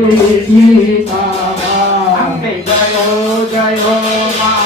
અંબે જયો જયો મા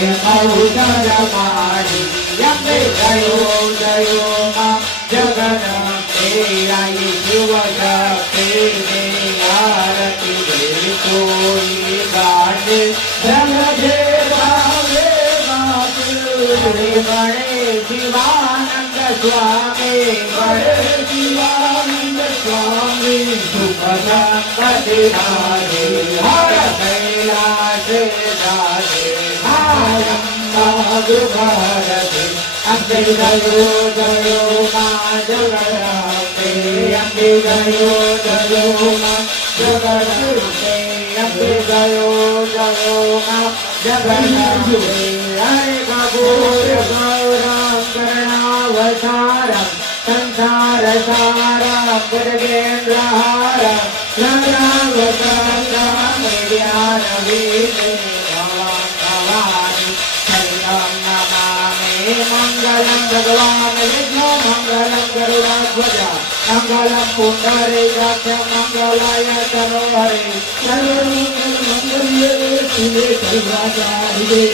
અવસર મારી અંબે જયો જયો માં જગન્નાથે આઈ શિવ શક્તિ આરતી દે કોઈ ગાડે જગજે ભાવે બણે શિવાનંદ સ્વામી બણે શિવાનંદ સ્વામી સુખ સંપત્તિ ધારે હર કૈલાસ ધારે ભારતે અંબે જયો જયો માં જગન્નાથે અંબે જયો જયો માં જગન્નાથે અંબે જયો જયો માં જગન્નાથે હરે કપૂર ગૌરમ કર્ણાવતારમ સંસાર સારમ ગર્ગેન્દ્રહારમ સદાવતારમ જ્ઞાનવીરે મંગલમ ભગવાન વિષ્ણુ મંગલમ ગરુડાધ્વજા મંગલમ પુંડરીકાક્ષ મંગલાય તનોહરે સર્વમંગલ મંગલ્યે શિવે સર્વાચાર્યે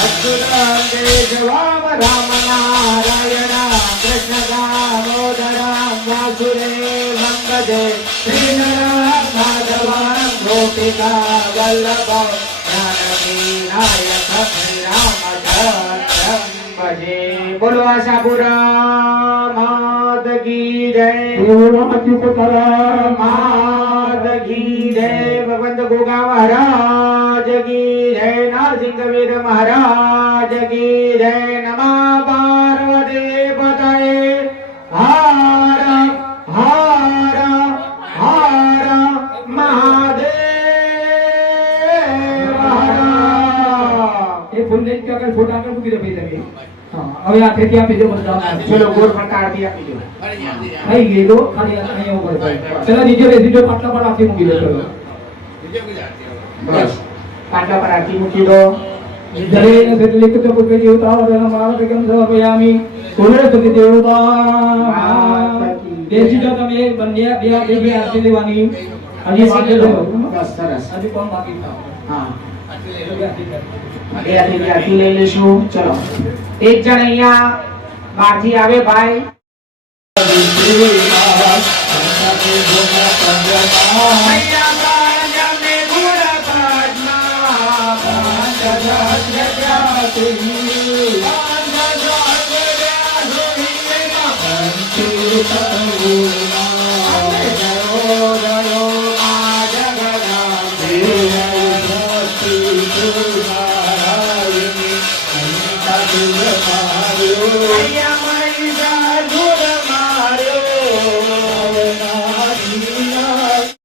અચ્યુતં કેશવમ રામ નારાયણ કૃષ્ણ દામોદરમ વાસુદેવં ભજે શ્રીધરમ માધવં ગોપિકા વલ્લભ બોલો આશાપુરા માત કી જય માત કી જય ભગવંત ગોગા મહારાજ કી જય નરસિંહ વીર મહારાજ કી જય નમઃ પાર્વતી પતये હર હર હર મહાદેવ ફૂલ લઈ કે આગળ ફોટા આગળ મૂકી દે ભાઈ તમે હા હવે આ ખેતી આપી દો બધા ચલો ગોળ ફટા આપી દો થઈ ગઈ દો ખાલી અહીંયા ઉપર ચલો નીચે રેસીડો પાટલા પર આપી મૂકી દો ચલો બસ પાટલા પર આપી મૂકી દો જલે સતલિક તો પુત્ર દેવતા મારા કેમ સમયામી કોને સતી દેવતા રેસીડો તમે બન્યા બે બે આરતી લેવાની હજી બાકી છે બસ સરસ હજી કોણ બાકી હા આરતી લઈ લેશું ચલો એક જણ અહીંયા બહારથી આવે ભાઈ Ayya mai